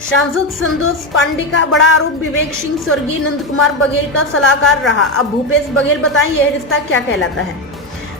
सांसद संतोष पांडे का बड़ा आरोप, विवेक सिंह स्वर्गीय नंद कुमार बघेल का सलाहकार रहा। अब भूपेश बघेल बताएं यह रिश्ता क्या कहलाता है।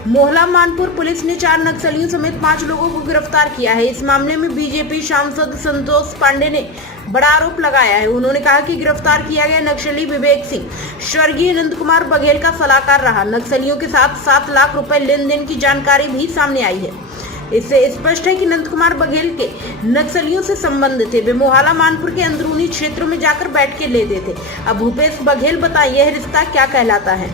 मोहला मानपुर पुलिस ने 4 नक्सलियों समेत 5 लोगों को गिरफ्तार किया है। इस मामले में बीजेपी सांसद संतोष पांडे ने बड़ा आरोप लगाया है। उन्होंने कहा कि गिरफ्तार किया गया नक्सली विवेक सिंह स्वर्गीय नंद कुमार बघेल का सलाहकार रहा। नक्सलियों के साथ 7 लाख रुपए लेन देन की जानकारी भी सामने आई है। इससे स्पष्ट है कि नंद कुमार बघेल के नक्सलियों से संबंध थे। वे मोहला मानपुर के अंदरूनी क्षेत्रों में जाकर बैठ के लेते थे। अब भूपेश बघेल बताएं यह रिश्ता क्या कहलाता है।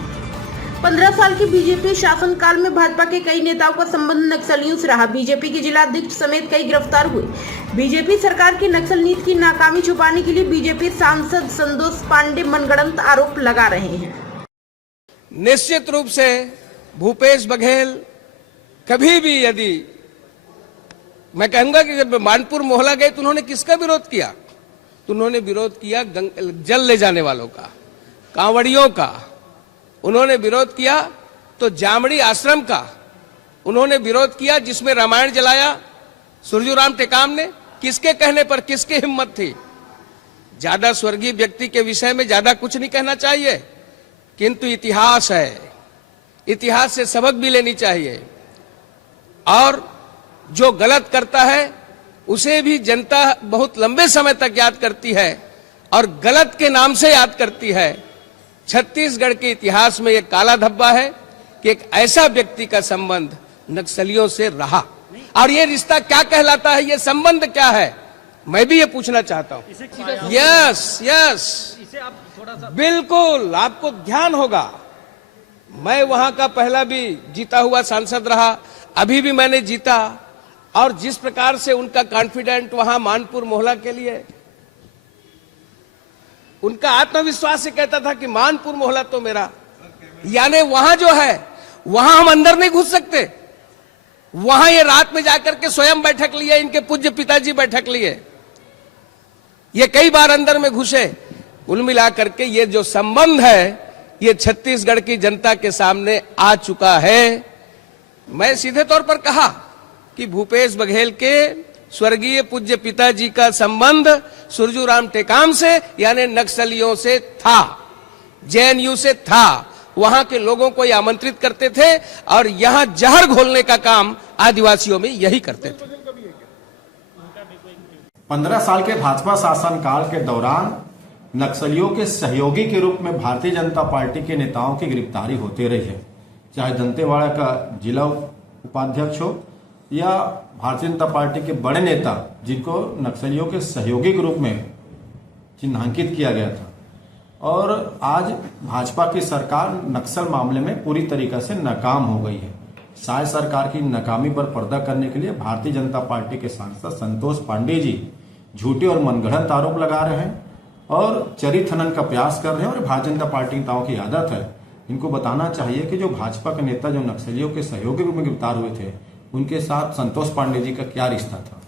15 साल के बीजेपी शासनकाल में भाजपा के कई नेताओं का संबंध नक्सलियों से रहा। बीजेपी के जिलाध्यक्ष समेत कई गिरफ्तार हुए। बीजेपी सरकार की नक्सल नीति की नाकामी छुपाने के लिए बीजेपी सांसद संतोष पांडे मनगढ़ंत आरोप लगा रहे हैं। निश्चित रूप से भूपेश बघेल कभी भी, यदि मैं कहूंगा कि जब मानपुर मोहला गए तो उन्होंने किसका विरोध किया? तो उन्होंने विरोध किया जल ले जाने वालों का, कांवड़ियों का। उन्होंने विरोध किया तो जामड़ी आश्रम का उन्होंने विरोध किया, जिसमें रामायण जलाया सुरजूराम टेकाम ने। किसके कहने पर, किसकी हिम्मत थी? ज्यादा स्वर्गीय व्यक्ति के विषय में ज्यादा कुछ नहीं कहना चाहिए, किंतु इतिहास है, इतिहास से सबक भी लेनी चाहिए। और जो गलत करता है उसे भी जनता बहुत लंबे समय तक याद करती है और गलत के नाम से याद करती है। छत्तीसगढ़ के इतिहास में एक काला धब्बा है कि एक ऐसा व्यक्ति का संबंध नक्सलियों से रहा। और ये रिश्ता क्या कहलाता है, ये संबंध क्या है, मैं भी ये पूछना चाहता हूं। यस, बिल्कुल आपको ध्यान होगा, मैं वहां का पहला भी जीता हुआ सांसद रहा, अभी भी मैंने जीता। और जिस प्रकार से उनका कॉन्फिडेंट वहां मानपुर मोहला के लिए, उनका आत्मविश्वास से कहता था कि मानपुर मोहला तो मेरा, यानी वहां जो है वहां हम अंदर नहीं घुस सकते। वहां ये रात में जाकर के स्वयं बैठक लिए, इनके पूज्य पिताजी बैठक लिए, ये कई बार अंदर में घुसे। कुल मिलाकर के ये जो संबंध है ये छत्तीसगढ़ की जनता के सामने आ चुका है। मैं सीधे तौर पर कहा कि भूपेश बघेल के स्वर्गीय पूज्य पिताजी का संबंध सुरजूराम टेकाम से यानी नक्सलियों से था, जेएनयू से था। वहां के लोगों को ये आमंत्रित करते थे और यहां जहर घोलने का काम आदिवासियों में यही करते थे। 15 साल के भाजपा शासनकाल के दौरान नक्सलियों के सहयोगी के रूप में भारतीय जनता पार्टी के नेताओं की गिरफ्तारी होती रही है, चाहे दंतेवाड़ा का जिला उपाध्यक्ष हो या भारतीय जनता पार्टी के बड़े नेता जिनको नक्सलियों के सहयोगी के रूप में चिन्हांकित किया गया था। और आज भाजपा की सरकार नक्सल मामले में पूरी तरीके से नाकाम हो गई है। शायद सरकार की नाकामी पर पर्दा करने के लिए भारतीय जनता पार्टी के सांसद संतोष पांडे जी झूठे और मनगढ़ंत आरोप लगा रहे हैं और चरित्र हनन का प्रयास कर रहे हैं। और भारतीय जनता पार्टी नेताओं की आदत है, इनको बताना चाहिए कि जो भाजपा के नेता जो नक्सलियों के सहयोगी रूप में गिरफ्तार हुए थे, उनके साथ संतोष पांडे जी का क्या रिश्ता था।